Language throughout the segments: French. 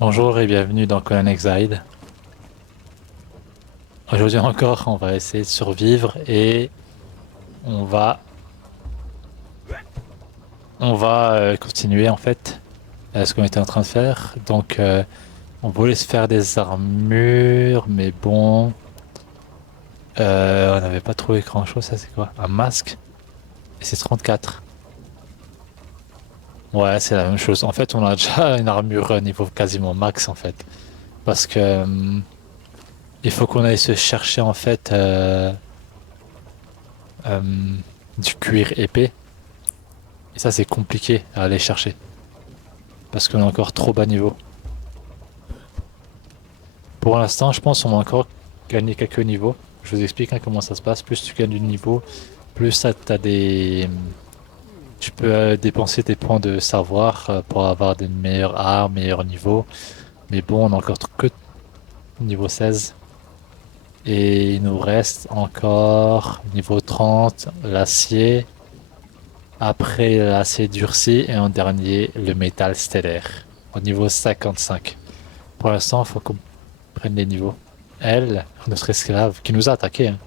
Bonjour et bienvenue dans Conan Exile. Aujourd'hui encore, on va essayer de survivre et on va continuer en fait ce qu'on était en train de faire. On voulait se faire des armures, mais bon, on n'avait pas trouvé grand-chose. Ça c'est quoi? Un masque? Et c'est 34. Ouais, c'est la même chose. En fait, on a déjà une armure niveau quasiment max en fait, parce que il faut qu'on aille se chercher en fait euh, du cuir épais. Et ça, c'est compliqué à aller chercher. Parce qu'on est encore trop bas niveau. Pour l'instant, je pense qu'on va encore gagner quelques niveaux. Je vous explique comment ça se passe. Plus tu gagnes du niveau, plus ça t'as des... Tu peux dépenser tes points de savoir pour avoir des meilleures armes, meilleurs niveaux. Mais bon, on a encore que niveau 16. Et il nous reste encore niveau 30, l'acier. Après l'acier durci et en dernier le métal stellaire. Au niveau 55. Pour l'instant, il faut qu'on prenne les niveaux. Elle, notre esclave, qui nous a attaqué, hein.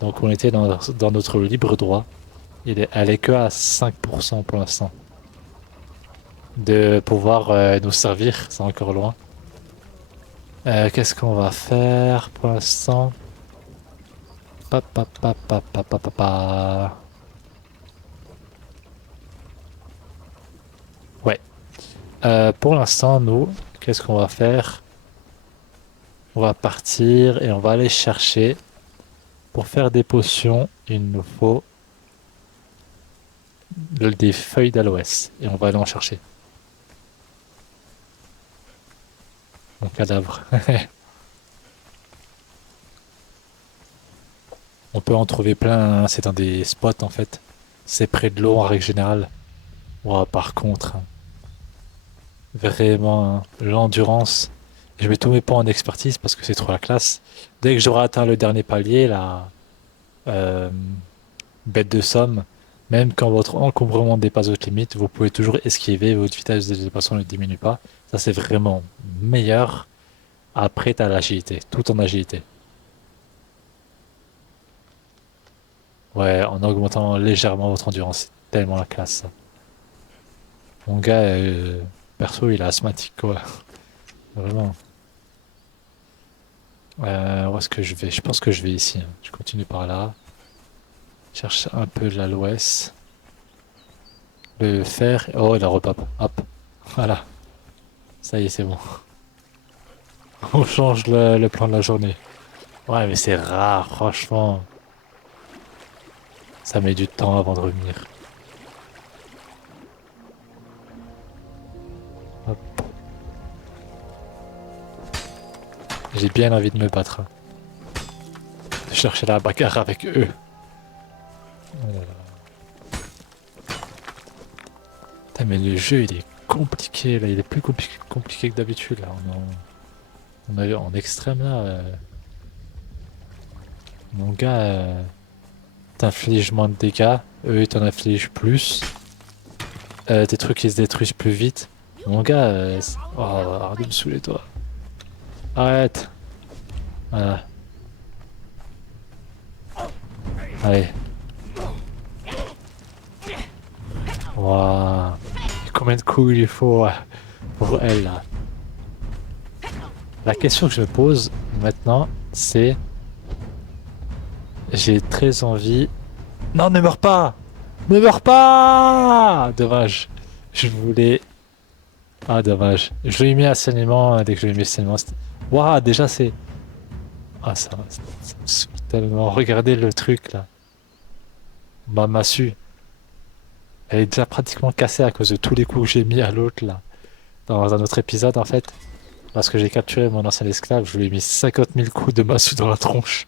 Donc on était dans notre libre droit. Elle est que à 5% pour l'instant. De pouvoir nous servir, c'est encore loin. Qu'est-ce qu'on va faire pour l'instant? Pa, pa, pa, pa, pa, pa, pa, pa. Ouais. Pour l'instant, nous, qu'est-ce qu'on va faire? On va partir et on va aller chercher. Pour faire des potions, il nous faut des feuilles d'aloès. Et on va aller en chercher. Mon cadavre. On peut en trouver plein, hein. C'est dans des spots en fait. C'est près de l'eau en règle générale. Ouah, par contre, hein, vraiment, hein, l'endurance. Je mets tous mes points en expertise parce que c'est trop la classe. Dès que j'aurai atteint le dernier palier, la euh, bête de somme, même quand votre encombrement dépasse votre limite, vous pouvez toujours esquiver, votre vitesse de déplacement ne diminue pas. Ça c'est vraiment meilleur. Après, t'as l'agilité, tout en agilité. Ouais, en augmentant légèrement votre endurance, c'est tellement la classe ça. Mon gars, perso, il est asthmatique quoi. Vraiment. Où est-ce que je vais? Je pense que je vais ici, hein. Je continue par là. Cherche un peu de l'aloès. Le fer. Oh, il a repop. Hop. Voilà. Ça y est, c'est bon. On change le plan de la journée. Ouais, mais c'est rare, franchement. Ça met du temps avant de revenir. Hop. J'ai bien envie de me battre, hein. De chercher la bagarre avec eux. Oh là là. Putain, mais le jeu, il est compliqué, là. Il est plus compliqué que d'habitude, là. On est en extrême, là. Mon gars, t'infliges moins de dégâts. Eux, ils t'en infligent plus. Tes trucs, ils se détruisent plus vite. Mon gars, oh, arrête de me saouler, toi. Arrête. Voilà. Allez. Waouh. Combien de coups il faut pour elle, là? La question que je me pose maintenant, c'est... J'ai très envie... Non, ne meurs pas! Ne meurs pas! Dommage. Je voulais... Ah, dommage. Je l'ai mis à saignement, dès que je l'ai mis à saignement... Waouh, déjà c'est... Ah, ça me saoule tellement. Regardez le truc, là. Ma massue. Elle est déjà pratiquement cassée à cause de tous les coups que j'ai mis à l'autre, là. Dans un autre épisode, en fait. Lorsque j'ai capturé mon ancien esclave, je lui ai mis 50 000 coups de massue dans la tronche.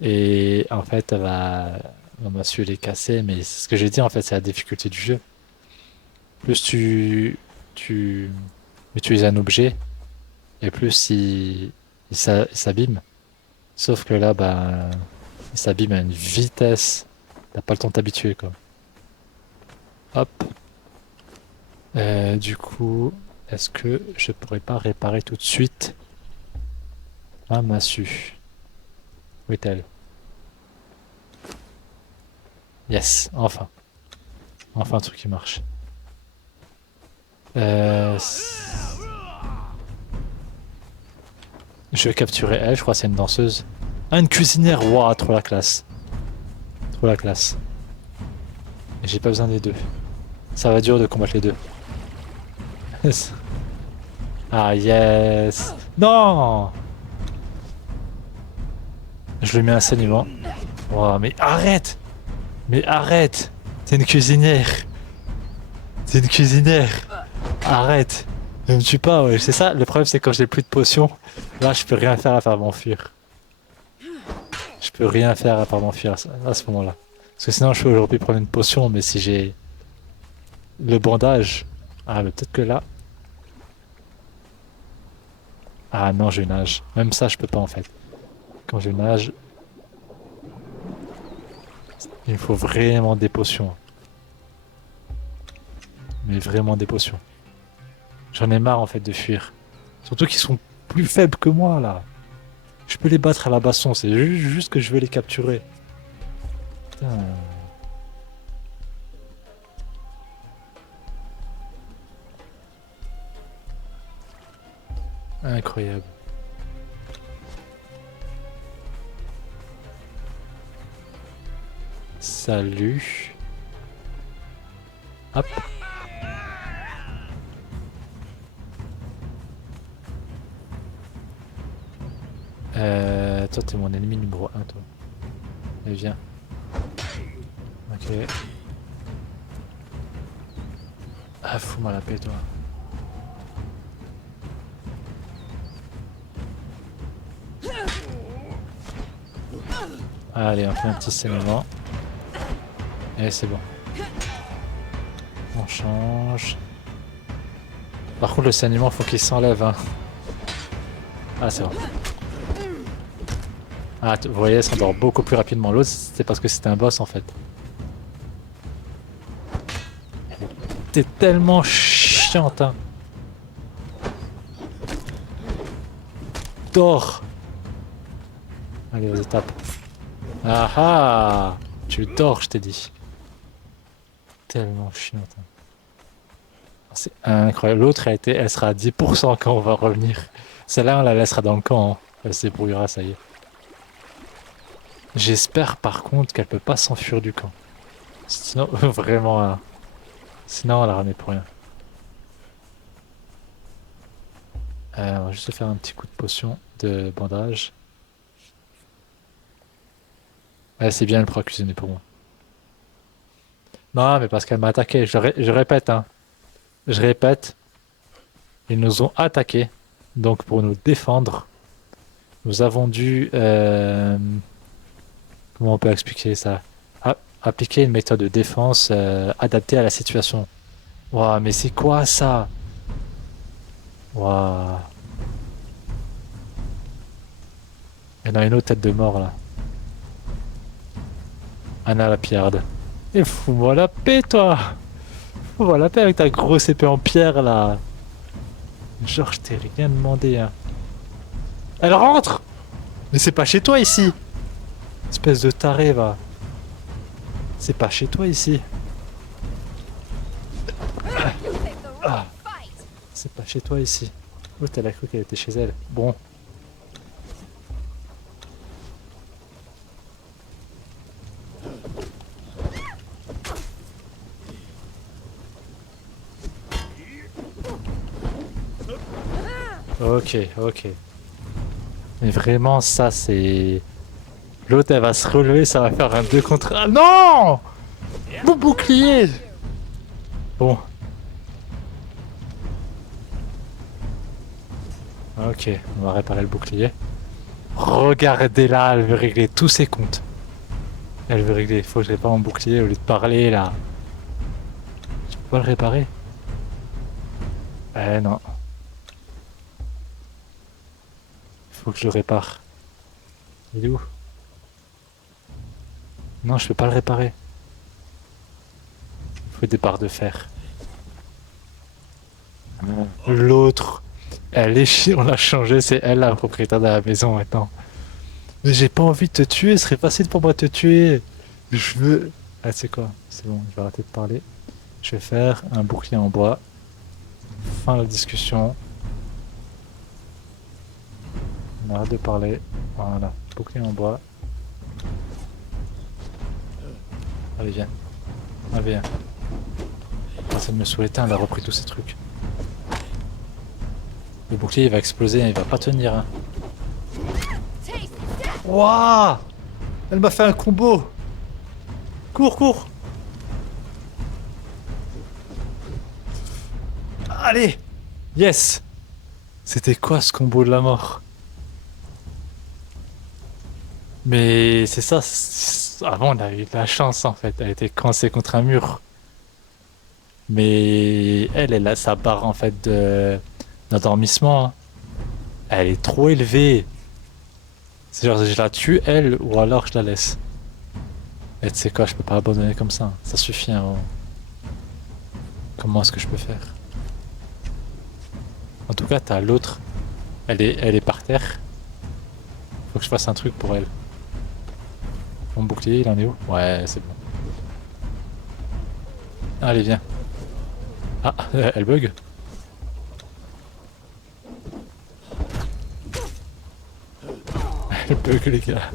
Et en fait, ma massue elle est cassée, mais c'est ce que j'ai dit en fait, c'est la difficulté du jeu. Plus tu utilises un objet, et plus il s'abîme. Sauf que là, bah, il s'abîme à une vitesse. T'as pas le temps de t'habituer, quoi. Hop. Du coup, est-ce que je pourrais pas réparer tout de suite ma massue? Où est-elle? Yes, enfin. Enfin un truc qui marche. Je vais capturer elle, je crois que c'est une danseuse. Ah, une cuisinière, waouh, trop la classe. Trop la classe. Et j'ai pas besoin des deux. Ça va être dur de combattre les deux. Ah yes. Non. Je lui mets un saignement. Wow, mais arrête. Mais arrête. T'es une cuisinière. T'es une cuisinière. Arrête. Ne me tue pas, ouais. C'est ça, le problème c'est quand j'ai plus de potions. Là, je peux rien faire à part m'enfuir. Je peux rien faire à part m'enfuir à ce moment-là. Parce que sinon, je peux aujourd'hui prendre une potion, mais si j'ai le bandage. Ah, mais peut-être que là. Ah non, je nage. Même ça, je peux pas en fait. Quand je nage, il me faut vraiment des potions. Mais vraiment des potions. J'en ai marre en fait de fuir. Surtout qu'ils sont plus faibles que moi là. Je peux les battre à la baston, c'est juste que je veux les capturer. Putain. Incroyable. Salut. Hop. Toi, t'es mon ennemi numéro 1, toi. Allez, viens. Ok. Ah, fous-moi la paix, toi. Allez, on fait un petit saignement. Et c'est bon. On change. Par contre, le saignement, faut qu'il s'enlève. Hein. Ah, c'est bon. Ah, vous voyez, elle s'endort beaucoup plus rapidement. L'autre, c'est parce que c'était un boss en fait. T'es tellement chiante, hein. Dors. Allez, vas-y, tape. Ah ah. Tu dors, je t'ai dit. Tellement chiante. Hein. C'est incroyable. L'autre, elle sera à 10% quand on va revenir. Celle-là, on la laissera dans le camp. Hein. Elle se débrouillera, ça y est. J'espère par contre qu'elle peut pas s'enfuir du camp. Sinon, vraiment, hein. Sinon on la remet pour rien. On va juste se faire un petit coup de potion de bandage. Ouais, c'est bien, elle pourra cuisiner pour moi. Non, mais parce qu'elle m'a attaqué. Je répète, hein. Je répète, ils nous ont attaqués. Donc pour nous défendre, nous avons dû... comment on peut expliquer ça? Appliquer une méthode de défense adaptée à la situation. Waouh, mais c'est quoi ça? Waouh. Il y en a une autre tête de mort là. Anna la pierre. Et fous-moi la paix, toi! Fous-moi la paix avec ta grosse épée en pierre là! Genre, je t'ai rien demandé, hein. Elle rentre! Mais c'est pas chez toi ici! Espèce de taré, va. C'est pas chez toi ici. Ah, c'est pas chez toi ici. Oh, elle a cru qu'elle était chez elle. Bon. Ok, ok. Mais vraiment, ça, c'est... L'autre, elle va se relever, ça va faire un 2 contre 1. Non! Mon bouclier! Bon. Ok, on va réparer le bouclier. Regardez-la, elle veut régler tous ses comptes. Elle veut régler, il faut que je répare mon bouclier au lieu de parler, là. Je peux pas le réparer? Eh non. Il faut que je le répare. Il est où? Non, je peux pas le réparer. Il faut des barres de fer. L'autre, on l'a changé, c'est elle la propriétaire de la maison maintenant. Mais j'ai pas envie de te tuer, ce serait facile pour moi de te tuer. Je veux... Ah, c'est quoi? C'est bon, je vais arrêter de parler. Je vais faire un bouclier en bois. Fin de la discussion. On arrête de parler. Voilà, bouclier en bois. Allez, viens. Allez, viens. Ça de me saouler, elle a repris tous ces trucs. Le bouclier il va exploser, il va pas tenir. Hein. Waouh! Elle m'a fait un combo! Cours, cours! Allez! Yes! C'était quoi ce combo de la mort? Mais c'est ça, avant on a eu de la chance en fait, elle était coincée contre un mur. Mais elle a sa barre en fait d'endormissement. Hein. Elle est trop élevée. C'est genre je la tue elle ou alors je la laisse. Et tu sais quoi, je peux pas abandonner comme ça. Ça suffit un moment. Comment est-ce que je peux faire? En tout cas, t'as l'autre. Elle est par terre. Faut que je fasse un truc pour elle. Mon bouclier, il en est où? Ouais, c'est bon. Allez, viens. Ah, elle bug. Elle bug, les gars.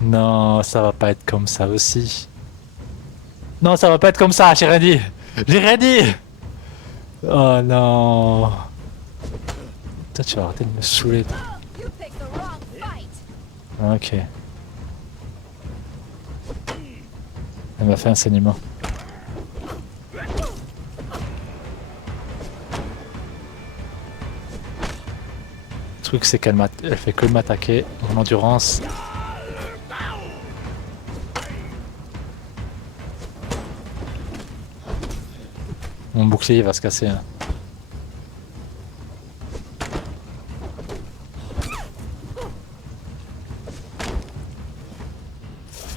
Non, ça va pas être comme ça aussi. Non, ça va pas être comme ça, j'ai rien dit. J'ai rien dit. Oh non. Toi, tu vas arrêter de me saouler. Ok. Elle m'a fait un saignement. Le truc, c'est elle fait que m'attaquer. Mon endurance. Mon bouclier va se casser. Hein.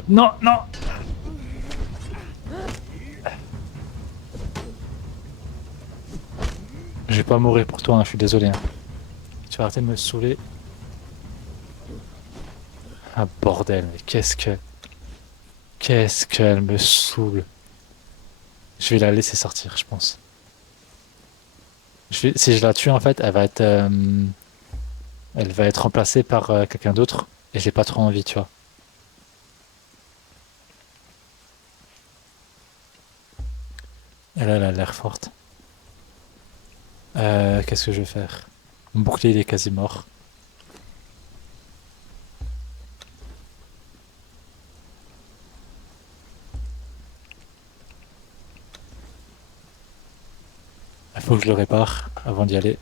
Non, non. Je vais pas mourir pour toi, hein, je suis désolé. Hein. Tu vas arrêter de me saouler. Ah bordel, mais qu'est-ce que... Qu'est-ce qu'elle me saoule. Je vais la laisser sortir, je pense. Si je la tue, en fait, elle va être remplacée par quelqu'un d'autre. Et j'ai pas trop envie, tu vois. Elle a l'air forte. Qu'est-ce que je vais faire? Mon bouclier, il est quasi mort. Il faut que je le répare avant d'y aller.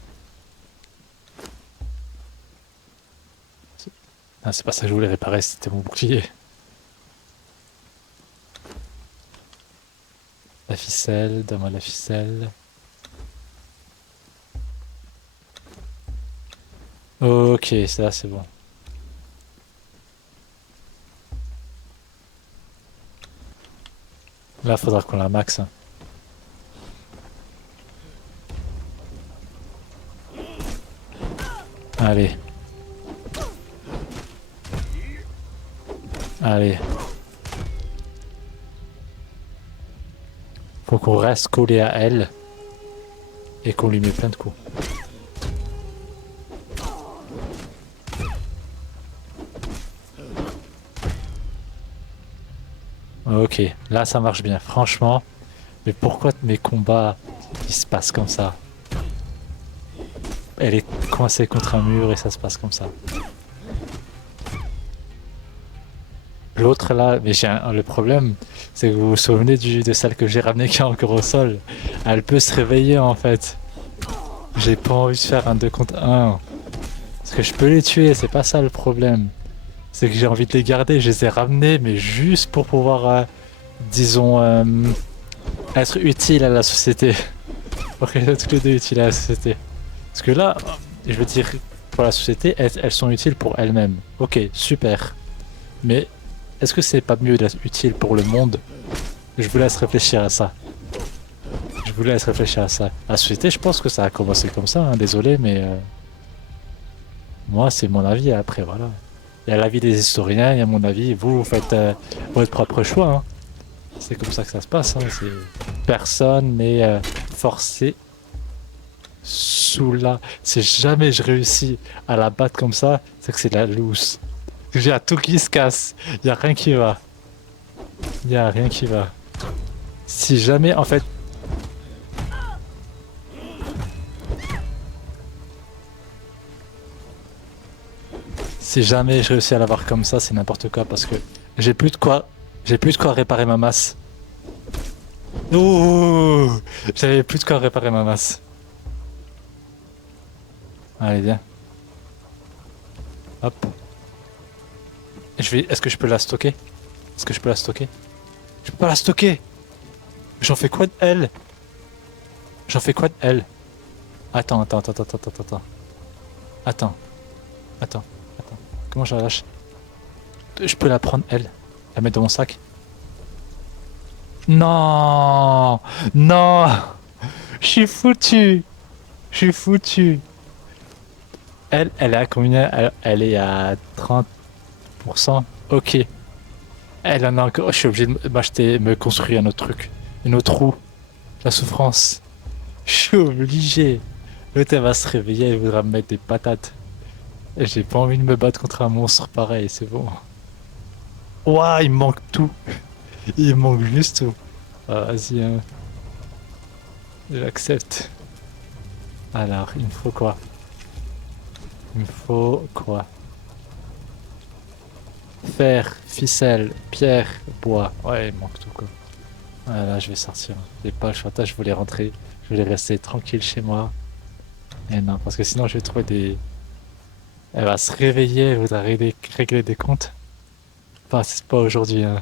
Ah, c'est pas ça que je voulais réparer, c'était mon bouclier. La ficelle, donne-moi la ficelle. Ok, ça c'est bon. Là, faudra qu'on la max. Hein. Allez. Allez. Faut qu'on reste collé à elle et qu'on lui met plein de coups. Ok, là ça marche bien, franchement. Mais pourquoi mes combats ils se passent comme ça? Elle est coincée contre un mur et ça se passe comme ça. L'autre là, mais le problème, c'est que vous vous souvenez de celle que j'ai ramenée qui est encore au sol. Elle peut se réveiller en fait. J'ai pas envie de faire un 2 contre 1. Parce que je peux les tuer, c'est pas ça le problème. C'est que j'ai envie de les garder, je les ai ramenés, mais juste pour pouvoir, disons, être utile à la société. Pour qu'elles soient toutes les deux utiles à la société. Parce que là, je veux dire, pour la société, elles sont utiles pour elles-mêmes. Ok, super. Mais est-ce que c'est pas mieux d'être utile pour le monde? Je vous laisse réfléchir à ça. Je vous laisse réfléchir à ça. La société, je pense que ça a commencé comme ça, hein, désolé, mais moi, c'est mon avis. Après, voilà. Il y a l'avis des historiens, il y a mon avis. Vous faites votre propre choix, hein. C'est comme ça que ça se passe, hein. Personne n'est forcé sous la. Si jamais je réussis à la battre comme ça, c'est que c'est de la loose. J'ai tout qui se casse. Il y a rien qui va. Il y a rien qui va. Si jamais, en fait, si jamais je réussis à l'avoir comme ça, c'est n'importe quoi parce que j'ai plus de quoi, j'ai plus de quoi réparer ma masse. Ouh, j'avais plus de quoi réparer ma masse. Allez, viens. Hop. Est-ce que je peux la stocker? Est-ce que je peux la stocker? Je peux pas la stocker. J'en fais quoi de elle? J'en fais quoi de elle? Attends. Attends. Attends. Comment je la lâche? Je peux la prendre elle. La mettre dans mon sac. Non. Non. Je suis foutu. Je suis foutu. Elle est à combien? Elle est à 30%. Ok. Elle en a encore. Je suis obligé de m'acheter, me construire un autre truc. Une autre roue. La souffrance. Je suis obligé. L'autre elle va se réveiller, elle voudra me mettre des patates. Et j'ai pas envie de me battre contre un monstre pareil, c'est bon. Ouah, il me manque tout. Il me manque juste tout. Ah, vas-y, hein. J'accepte. Alors, il me faut quoi? Il me faut quoi? Fer, ficelle, pierre, bois. Ouais, il me manque tout quoi. Ah, là, je vais sortir. J'ai pas le choix. Je voulais rentrer. Je voulais rester tranquille chez moi. Et non, parce que sinon, je vais trouver des. Elle va se réveiller, elle voudra régler des comptes. Enfin, c'est pas aujourd'hui, hein.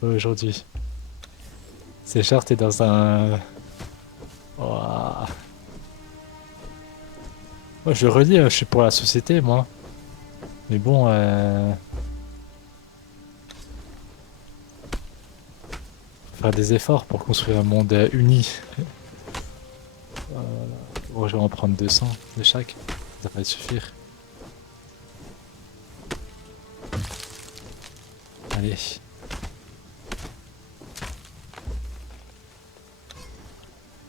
Pas aujourd'hui. C'est genre, t'es dans un. Ouah. Moi, je redis, je suis pour la société, moi. Mais bon, faire des efforts pour construire un monde uni. Bon, je vais en prendre 200 de chaque. Ça va suffire. Allez.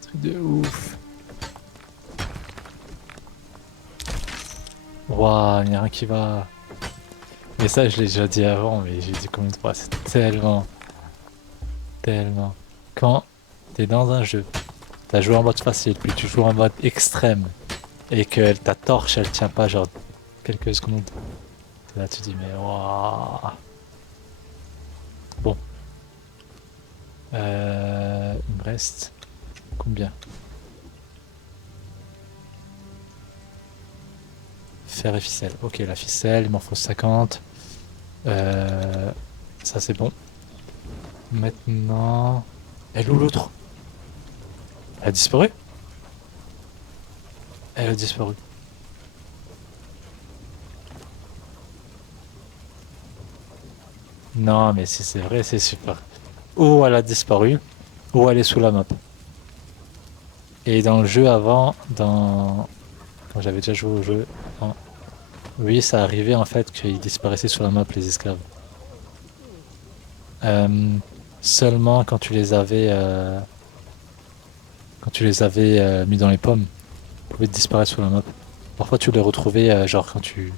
Truc de ouf. Waouh, il n'y a rien qui va. Mais ça, je l'ai déjà dit avant, mais j'ai dit combien de fois. C'est tellement. Quand t'es dans un jeu, t'as joué en mode facile, puis tu joues en mode extrême, et que ta torche, elle tient pas genre quelques secondes. Là, tu dis, mais waouh. Bon. Il me reste combien? Fer et ficelle. Ok, la ficelle, il m'en faut 50. Ça, c'est bon. Maintenant... Elle est où l'autre? Elle a disparu? Elle a disparu. Non, mais si c'est vrai, c'est super. Ou elle a disparu, ou elle est sous la map. Et dans le jeu avant, quand j'avais déjà joué au jeu, oui, ça arrivait en fait qu'ils disparaissaient sous la map, les esclaves. Euh, Seulement quand tu les avais mis dans les pommes, ils pouvaient disparaître sous la map. Parfois tu les retrouvais, genre quand tu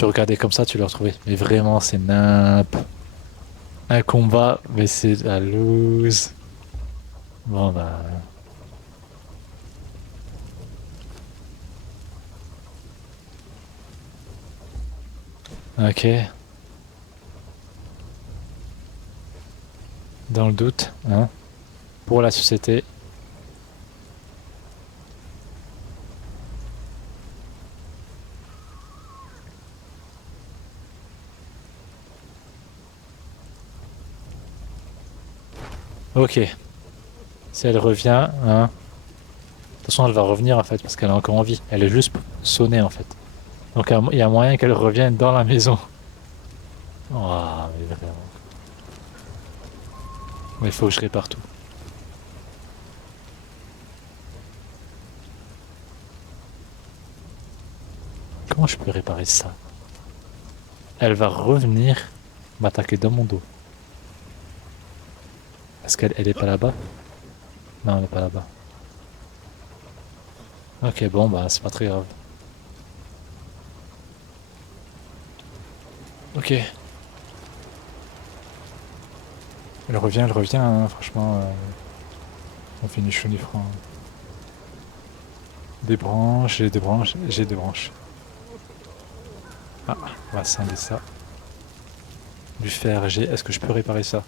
regardais comme ça, tu les retrouvais. Mais vraiment, c'est nimp. Un combat, mais c'est la loose. Bon bah. Ok. Dans le doute, hein. Pour la société. Ok. Si elle revient, hein. De toute façon, elle va revenir en fait, parce qu'elle a encore envie. Elle est juste sonnée en fait. Donc il y a moyen qu'elle revienne dans la maison. Oh, mais vraiment. Mais il faut que je répare tout. Comment je peux réparer ça? Elle va revenir m'attaquer dans mon dos. Est-ce qu'elle est pas là-bas? Non, elle est pas là-bas. Ok, bon, bah, c'est pas très grave. Ok. Elle revient, hein, franchement. On fait ni chaud ni froid, hein. Des branches, j'ai des branches, j'ai des branches. Ah, on va scinder ça. Du fer, j'ai. Est-ce que je peux réparer ça?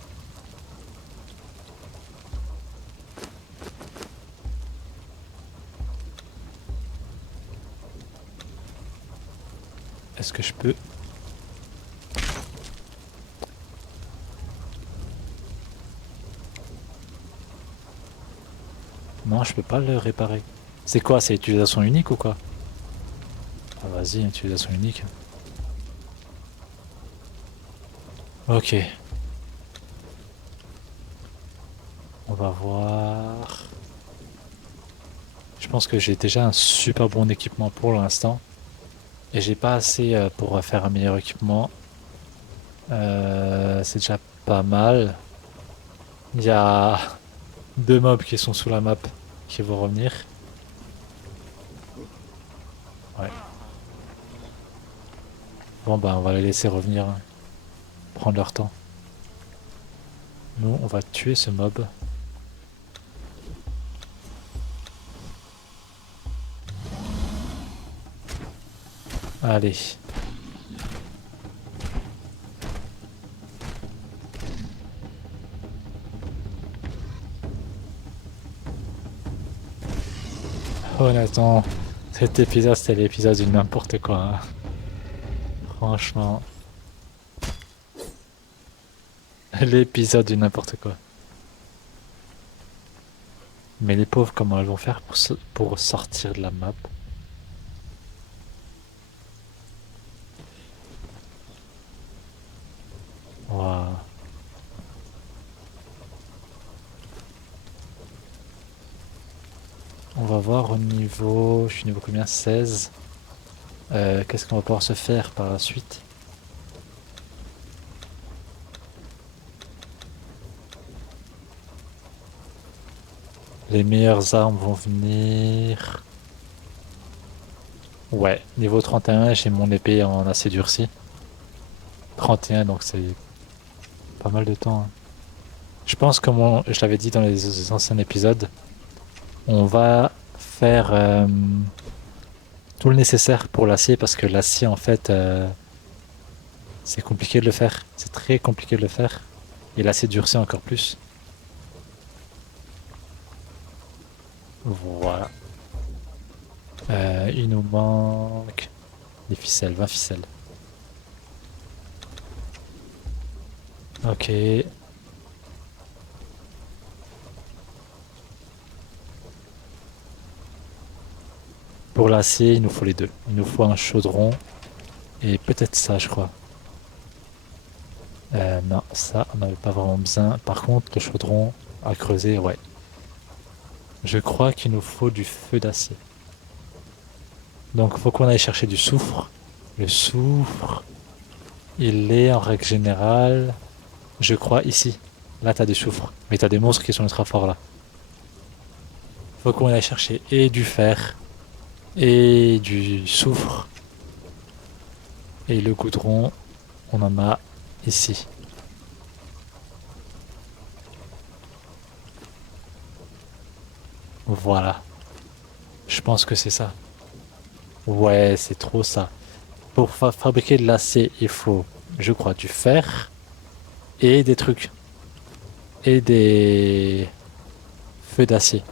Est-ce que je peux? Non, je peux pas le réparer. C'est quoi? C'est utilisation unique ou quoi? Ah, vas-y, utilisation unique. Ok, on va voir. Je pense que j'ai déjà un super bon équipement pour l'instant. Et j'ai pas assez pour faire un meilleur équipement. C'est déjà pas mal. Il y a deux mobs qui sont sous la map qui vont revenir. Ouais. Bon bah on va les laisser revenir, hein. Prendre leur temps. Nous on va tuer ce mob. Allez. Honnêtement, cet épisode c'était l'épisode du n'importe quoi, hein. Franchement, l'épisode du n'importe quoi. Mais les pauvres, comment elles vont faire pour sortir de la map? Waouh. On va voir au niveau. Je suis niveau combien? 16. Qu'est-ce qu'on va pouvoir se faire par la suite? Les meilleures armes vont venir. Ouais, niveau 31, j'ai mon épée en acier durci. 31, donc c'est pas mal de temps, hein. Je pense, comme je l'avais dit dans les anciens épisodes, on va faire tout le nécessaire pour l'acier parce que l'acier, en fait, c'est compliqué de le faire. C'est très compliqué de le faire. Et l'acier durci encore plus. Voilà. Il nous manque des ficelles, 20 ficelles. Ok. Pour l'acier, il nous faut les deux. Il nous faut un chaudron et peut-être ça, je crois. Non, ça, on n'avait pas vraiment besoin. Par contre, le chaudron à creuser, ouais. Je crois qu'il nous faut du feu d'acier. Donc, il faut qu'on aille chercher du soufre. Le soufre, il est en règle générale, je crois, ici. Là, t'as du soufre. Mais t'as des monstres qui sont ultra forts là. Faut qu'on aille chercher et du fer, et du soufre, et le goudron, on en a ici. Voilà. Je pense que c'est ça. Ouais, c'est trop ça. Pour fabriquer de l'acier, il faut, je crois, du fer et des trucs. Et des feux d'acier.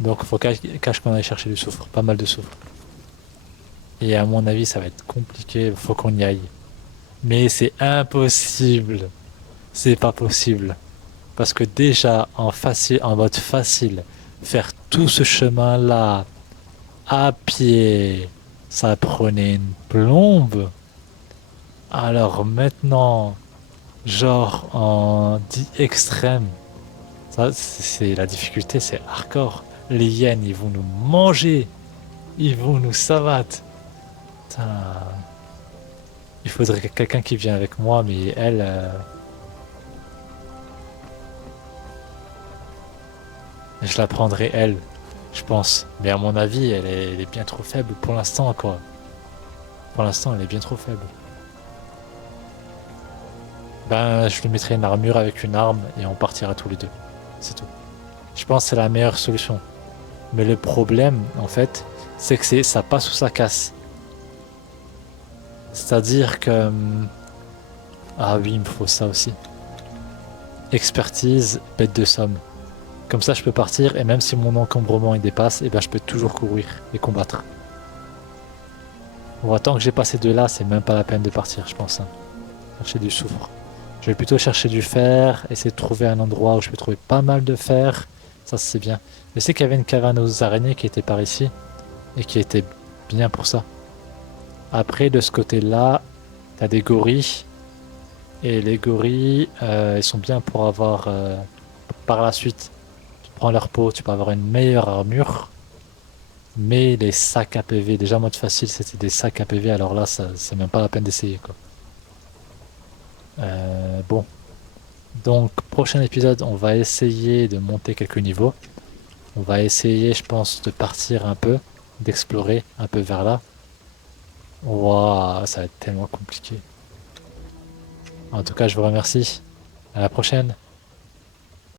Donc, il faut cache qu'on aille chercher du soufre. Pas mal de soufre. Et à mon avis, ça va être compliqué. Faut qu'on y aille. Mais c'est impossible. C'est pas possible. Parce que déjà, en mode facile, faire tout ce chemin-là à pied, ça prenait une plombe. Alors maintenant, genre en dit extrême, ça c'est la difficulté, c'est hardcore. Les hyènes, ils vont nous manger, ils vont nous savater. Putain, il faudrait quelqu'un qui vienne avec moi, mais elle, je la prendrai elle, je pense. Mais à mon avis, elle est bien trop faible pour l'instant, quoi. Pour l'instant, elle est bien trop faible. Ben, je lui mettrai une armure avec une arme et on partira tous les deux. C'est tout. Je pense que c'est la meilleure solution. Mais le problème, en fait, c'est que ça passe ou ça casse. C'est-à-dire que... ah oui, il me faut ça aussi. Expertise, bête de somme. Comme ça, je peux partir et même si mon encombrement il dépasse, et ben, je peux toujours courir et combattre. Bon, tant que j'ai passé de là, c'est même pas la peine de partir, je pense, hein. Chercher du soufre. Je vais plutôt chercher du fer, essayer de trouver un endroit où je peux trouver pas mal de fer. Ça, c'est bien. Je sais qu'il y avait une caverne aux araignées qui était par ici et qui était bien pour ça. Après, de ce côté-là, t'as des gorilles. Et les gorilles, ils sont bien pour avoir par la suite. Tu prends leur peau, tu peux avoir une meilleure armure. Mais les sacs à PV, déjà mode facile, c'était des sacs à PV. Alors là, ça, c'est même pas la peine d'essayer, quoi. Bon. Donc, prochain épisode, on va essayer de monter quelques niveaux. On va essayer, je pense, de partir un peu, d'explorer un peu vers là. Waouh, ça va être tellement compliqué. En tout cas, je vous remercie. À la prochaine.